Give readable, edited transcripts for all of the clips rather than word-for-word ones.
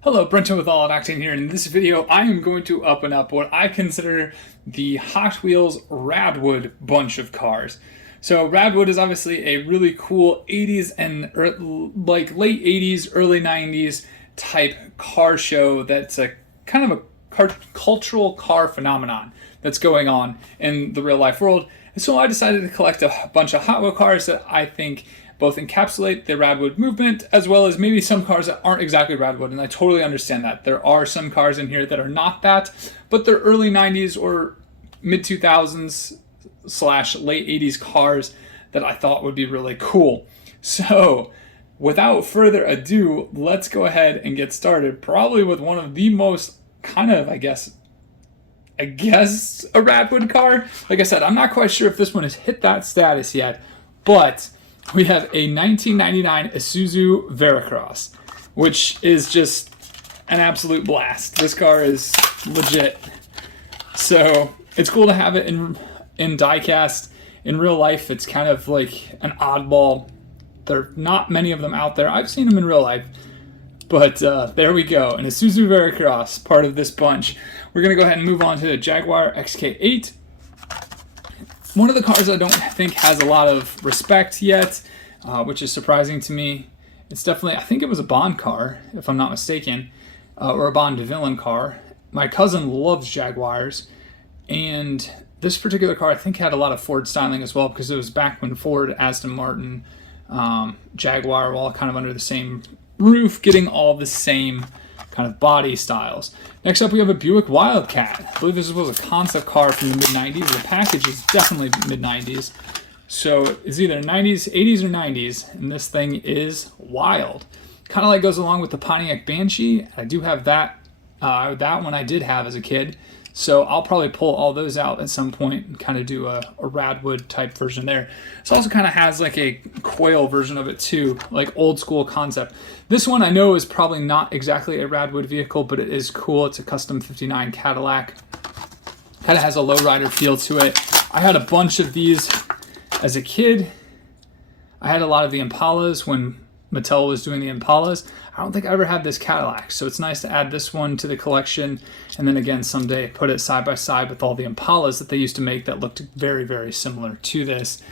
Hello, Brenton with All Out Octane here. In this video, I am going to open up what I consider the Hot Wheels RADwood bunch of cars. So RADwood is obviously a really cool 80s and like late 80s, early 90s type car show that's a kind of a cultural car phenomenon that's going on in the real life world. And so I decided to collect a bunch of Hot Wheel cars that I think both encapsulate the RADwood movement, as well as maybe some cars that aren't exactly RADwood, and I totally understand that. There are some cars in here that are not that, but they're early 90s or mid 2000s / late 80s cars that I thought would be really cool. So without further ado, let's go ahead and get started, probably with one of the most kind of, I guess a RADwood car. Like I said, I'm not quite sure if this one has hit that status yet, but we have a 1999 Isuzu Veracross, which is just an absolute blast. This car is legit. So it's cool to have it in diecast. In real life, it's kind of like an oddball. There are not many of them out there. I've seen them in real life. But there we go, an Isuzu Veracross, part of this bunch. We're going to go ahead and move on to the Jaguar XK8. One of the cars I don't think has a lot of respect yet, which is surprising to me. It's definitely, I think it was a Bond car, if I'm not mistaken, or a Bond villain car. My cousin loves Jaguars, and this particular car I think had a lot of Ford styling as well, because it was back when Ford, Aston Martin, Jaguar were all kind of under the same roof, getting all the same kind of body styles. Next up, we have a Buick Wildcat. I believe this was a concept car from the mid-90s. The package is definitely mid-90s. So it's either 90s, 80s, or 90s, and this thing is wild. Kind of like goes along with the Pontiac Banshee. I do have that. That one I did have as a kid. So I'll probably pull all those out at some point and kind of do a RADwood type version there. This also kind of has like a coil version of it too, like old school concept. This one I know is probably not exactly a RADwood vehicle, but it is cool. It's a custom 59 Cadillac. Kind of has a lowrider feel to it. I had a bunch of these as a kid. I had a lot of the Impalas when Mattel was doing the Impalas. I don't think I ever had this Cadillac, so it's nice to add this one to the collection, and then again someday put it side by side with all the Impalas that they used to make that looked very, very similar to this.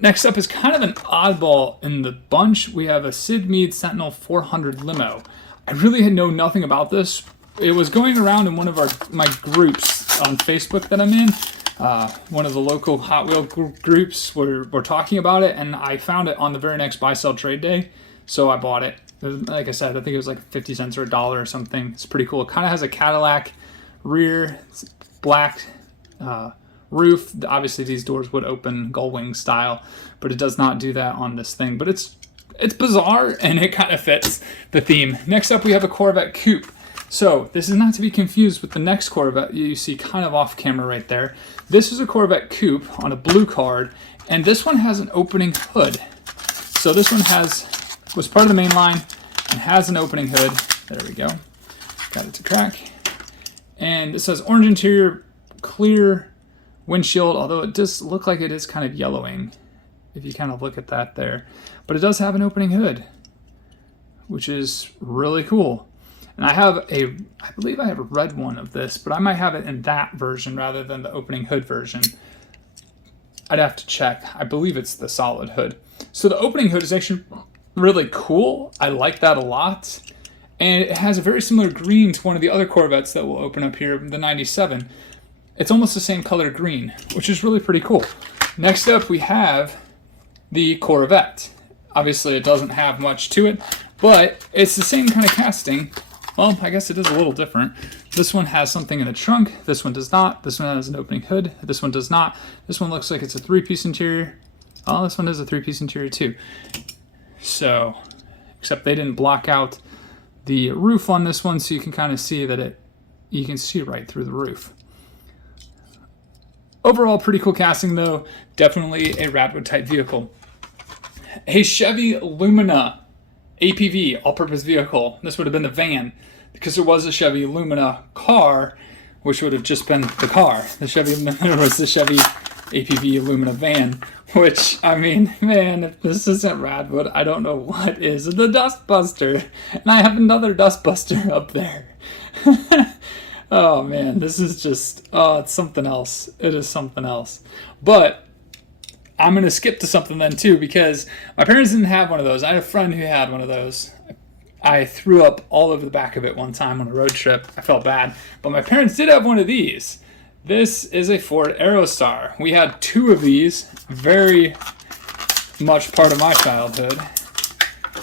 Next up is kind of an oddball in the bunch. We have a Sid Mead Sentinel 400 limo. I really know nothing about this. It was going around in one of my groups on Facebook that I'm in. One of the local Hot Wheel groups were talking about it, and I found it on the very next buy sell trade day, so I bought it. Like I said, I think it was like 50 cents or $1 or something. It's pretty cool. It kind of has a Cadillac rear, black roof. Obviously these doors would open gull-wing style, but it does not do that on this thing. But it's bizarre, and it kind of fits the theme. Next up, we have a Corvette Coupe. So this is not to be confused with the next Corvette you see kind of off camera right there. This is a Corvette Coupe on a blue card, and this one has an opening hood. So this one was part of the main line and has an opening hood. There we go. Got it to crack. And it says orange interior, clear windshield, although it does look like it is kind of yellowing if you kind of look at that there. But it does have an opening hood, which is really cool. And I believe I have a red one of this, but I might have it in that version rather than the opening hood version. I'd have to check. I believe it's the solid hood. So the opening hood is actually really cool. I like that a lot. And it has a very similar green to one of the other Corvettes that will open up here, the 97. It's almost the same color green, which is really pretty cool. Next up, we have the Corvette. Obviously, it doesn't have much to it, but it's the same kind of casting. Well, I guess it is a little different. This one has something in the trunk. This one does not. This one has an opening hood. This one does not. This one looks like it's a three-piece interior. Oh, this one is a three-piece interior too. So, except they didn't block out the roof on this one, so you can kind of see that you can see right through the roof. Overall, pretty cool casting though. Definitely a RADwood type vehicle. A Chevy Lumina APV, all-purpose vehicle. This would have been the van, because there was a Chevy Lumina car, which would have just been the car. The Chevy Lumina was the Chevy APV Illumina van, which, I mean, man, if this isn't RADwood, I don't know what is. The Dustbuster, and I have another Dustbuster up there. Oh man, this is just, oh, it's something else. It is something else. But I'm going to skip to something then too, because my parents didn't have one of those. I had a friend who had one of those. I threw up all over the back of it one time on a road trip. I felt bad. But my parents did have one of these. This is a Ford Aerostar. We had two of these, very much part of my childhood.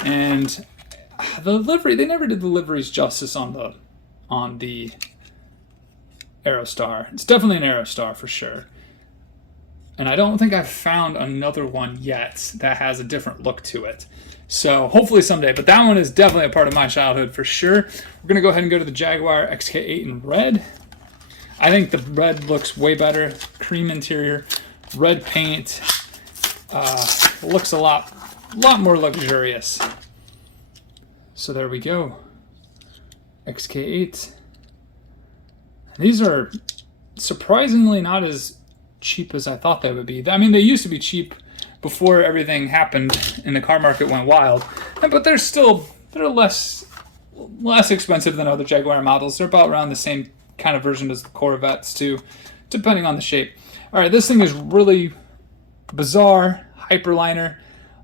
And the livery, they never did the liveries justice on the Aerostar. It's definitely an Aerostar for sure. And I don't think I've found another one yet that has a different look to it. So hopefully someday. But that one is definitely a part of my childhood for sure. We're going to go ahead and go to the Jaguar XK8 in red. I think the red looks way better. Cream interior, red paint. Looks a lot more luxurious. So there we go. XK8. These are surprisingly not as cheap as I thought they would be. I mean, they used to be cheap before everything happened and the car market went wild, but they're less expensive than other Jaguar models. They're about around the same kind of version as the Corvettes too, depending on the shape. All right, this thing is really bizarre, hyperliner.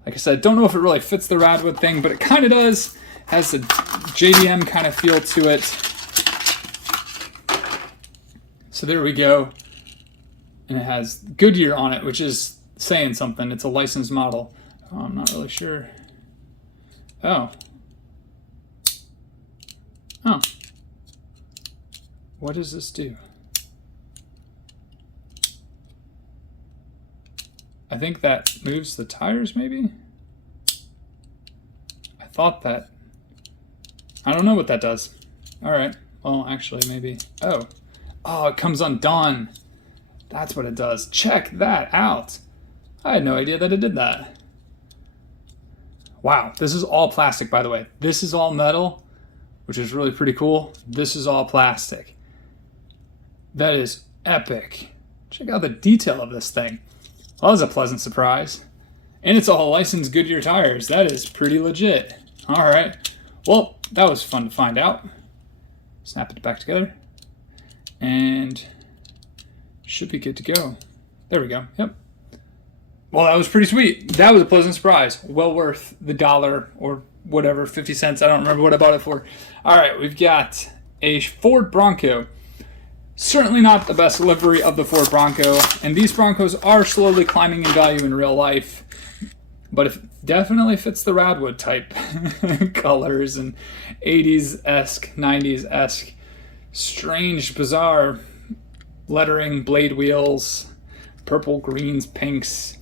Like I said, don't know if it really fits the RADwood thing, but it kind of does. Has a JDM kind of feel to it. So there we go. And it has Goodyear on it, which is saying something. It's a licensed model. Oh, I'm not really sure. Oh. Oh. What does this do? I think that moves the tires, maybe? I thought that. I don't know what that does. All right. Well, actually, maybe. Oh. Oh, it comes undone. That's what it does. Check that out. I had no idea that it did that. Wow, this is all plastic, by the way. This is all metal, which is really pretty cool. This is all plastic. That is epic. Check out the detail of this thing. Well, that was a pleasant surprise. And it's all licensed Goodyear tires. That is pretty legit. All right. Well, that was fun to find out. Snap it back together. And should be good to go. There we go. Yep. Well, that was pretty sweet. That was a pleasant surprise. Well worth the $1 or whatever, 50 cents. I don't remember what I bought it for. All right, we've got a Ford Bronco. Certainly not the best livery of the Ford Bronco, and these Broncos are slowly climbing in value in real life, but it definitely fits the RADwood type colors and 80s-esque, 90s-esque, strange, bizarre lettering, blade wheels, purple, greens, pinks.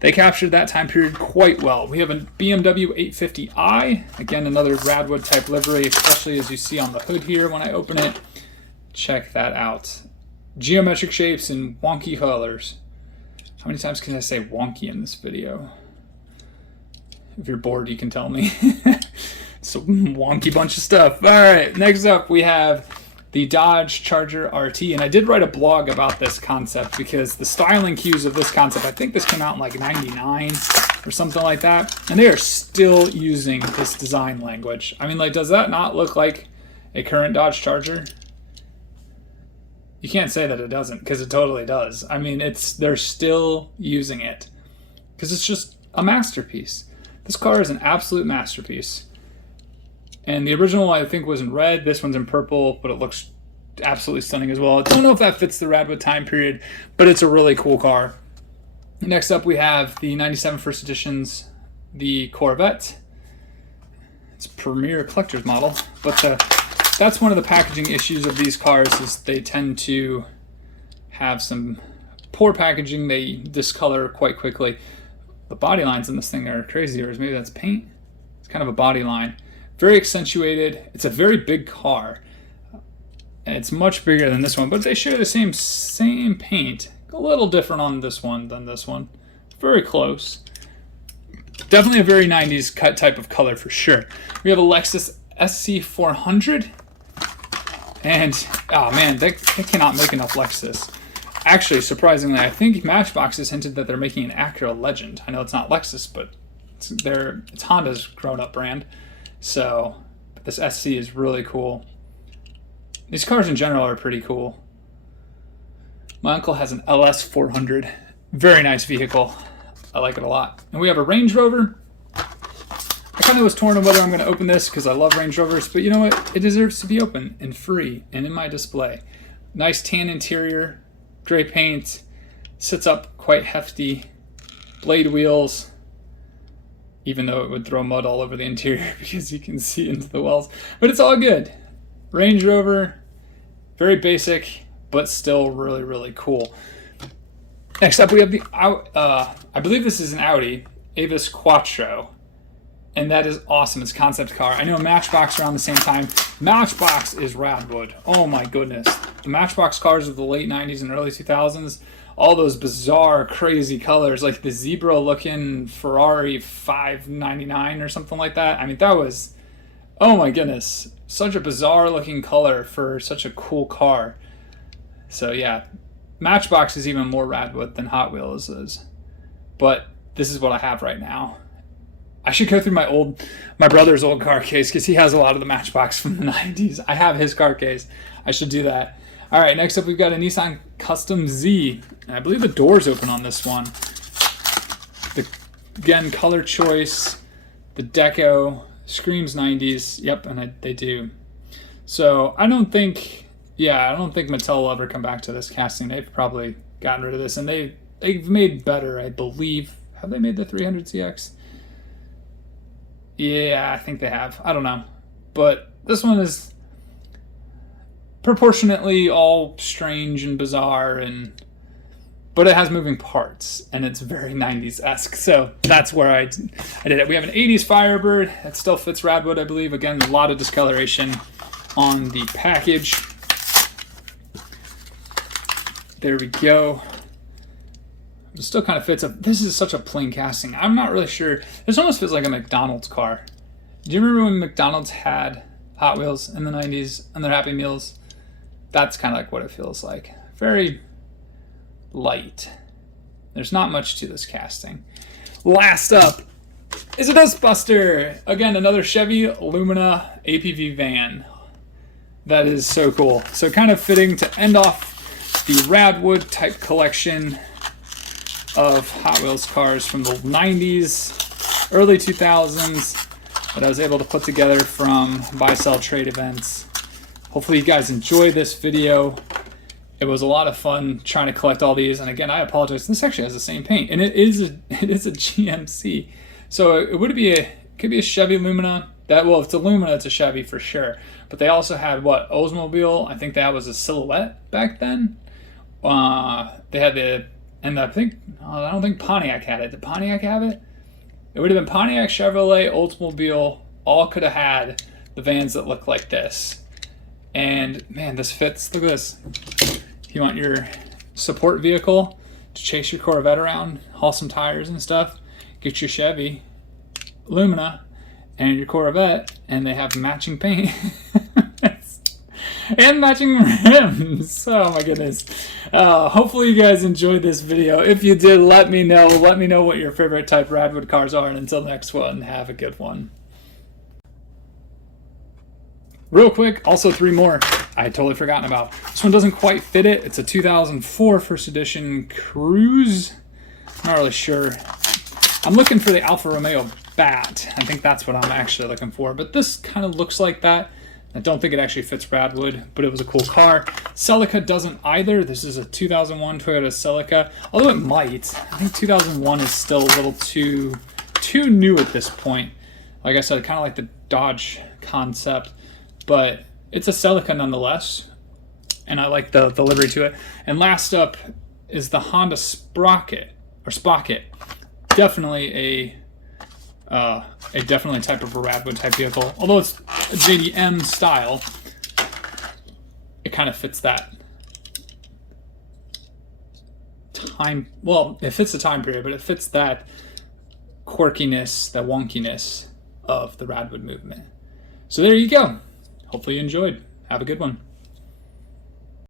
They captured that time period quite well. We have a BMW 850i, again another RADwood type livery, especially as you see on the hood here when I open it. Check that out. Geometric shapes and wonky colors. How many times can I say wonky in this video? If you're bored, you can tell me. It's a wonky bunch of stuff. All right, next up we have the Dodge Charger RT, and I did write a blog about this concept because the styling cues of this concept, I think this came out in like 99 or something like that, and they are still using this design language. I mean, like, does that not look like a current Dodge Charger? You can't say that it doesn't, because it totally does. I mean, they're still using it because it's just a masterpiece. This car is an absolute masterpiece. And the original, I think, was in red. This one's in purple, but it looks absolutely stunning as well. I don't know if that fits the RADwood time period, but it's a really cool car. Next up, we have the 97 First Editions, the Corvette. It's a premier collector's model, but that's one of the packaging issues of these cars is they tend to have some poor packaging. They discolor quite quickly. The body lines in this thing are crazy, or maybe that's paint. It's kind of a body line. Very accentuated. It's a very big car. And it's much bigger than this one, but they share the same paint. A little different on this one than this one. Very close. Definitely a very 90s cut type of color for sure. We have a Lexus SC400. And, oh man, they cannot make enough Lexus. Actually, surprisingly, I think Matchbox has hinted that they're making an Acura Legend. I know it's not Lexus, but it's Honda's grown-up brand. So this SC is really cool. These cars in general are pretty cool. My uncle has an LS 400. Very nice vehicle. I like it a lot. And we have a Range Rover. I kind of was torn on whether I'm going to open this because I love Range Rovers, but you know what? It deserves to be open and free and in my display. Nice tan interior, gray paint, sits up quite hefty, blade wheels, even though it would throw mud all over the interior because you can see into the wells. But it's all good. Range Rover, very basic, but still really, really cool. Next up, we have the, I believe this is an Audi, Avis Quattro. And that is awesome. It's a concept car. I know Matchbox around the same time. Matchbox is RADwood. Oh my goodness. The Matchbox cars of the late 90s and early 2000s, all those bizarre, crazy colors, like the zebra-looking Ferrari 599 or something like that. I mean, that was, oh my goodness, such a bizarre-looking color for such a cool car. So yeah, Matchbox is even more RADwood than Hot Wheels is. But this is what I have right now. I should go through my brother's old car case because he has a lot of the Matchbox from the 90s. I have his car case. I should do that. All right, next up we've got a Nissan Custom Z. And I believe the door's open on this one. Again, color choice, the deco, screams 90s. Yep, and they do. So I don't think Mattel will ever come back to this casting. They've probably gotten rid of this, and they've made better, I believe. Have they made the 300CX? Yeah, I think they have. I don't know. But this one is proportionately all strange and bizarre, but it has moving parts, and it's very 90s-esque. So that's where I did it. We have an 80s Firebird. It still fits RADwood, I believe. Again, a lot of discoloration on the package. There we go. It still kind of fits up. This is such a plain casting. I'm not really sure. This almost feels like a McDonald's car. Do you remember when McDonald's had Hot Wheels in the 90s and their Happy Meals? That's kind of like what it feels like. Very light. There's not much to this casting. Last up is a Dustbuster. Again, another Chevy Lumina APV van. That is so cool. So kind of fitting to end off the RADwood type collection of Hot Wheels cars from the 90s, early 2000s that I was able to put together from buy-sell trade events. Hopefully you guys enjoyed this video. It was a lot of fun trying to collect all these, and again, I apologize. This actually has the same paint, and it is a GMC. So it could be a Chevy Lumina. Well, if it's a Lumina, it's a Chevy for sure. But they also had what, Oldsmobile? I think that was a Silhouette back then. They had and I don't think Pontiac had it. Did Pontiac have it? It would have been Pontiac, Chevrolet, Oldsmobile. All could have had the vans that look like this. And man, this fits. Look at this. If you want your support vehicle to chase your Corvette around, haul some tires and stuff, get your Chevy Lumina and your Corvette, and they have matching paint. And matching rims. Oh my goodness. Hopefully you guys enjoyed this video. If you did, let me know. Let me know what your favorite type RADwood cars are. And until next one, have a good one. Real quick, also 3 more I had totally forgotten about. This one doesn't quite fit it. It's a 2004 first edition Cruise. I'm not really sure. I'm looking for the Alfa Romeo Bat. I think that's what I'm actually looking for. But this kind of looks like that. I don't think it actually fits RADwood, but it was a cool car. Celica doesn't either. This is a 2001 Toyota Celica, although it might. I think 2001 is still a little too new at this point. Like I said, kind of like the Dodge concept, but it's a Celica nonetheless, and I like the livery to it. And last up is the Honda Sprocket, or Spocket. Definitely a definitely type of a RADwood type vehicle. Although it's a JDM style, it kind of fits that time. Well, it fits the time period, but it fits that quirkiness, that wonkiness of the RADwood movement. So there you go. Hopefully you enjoyed. Have a good one.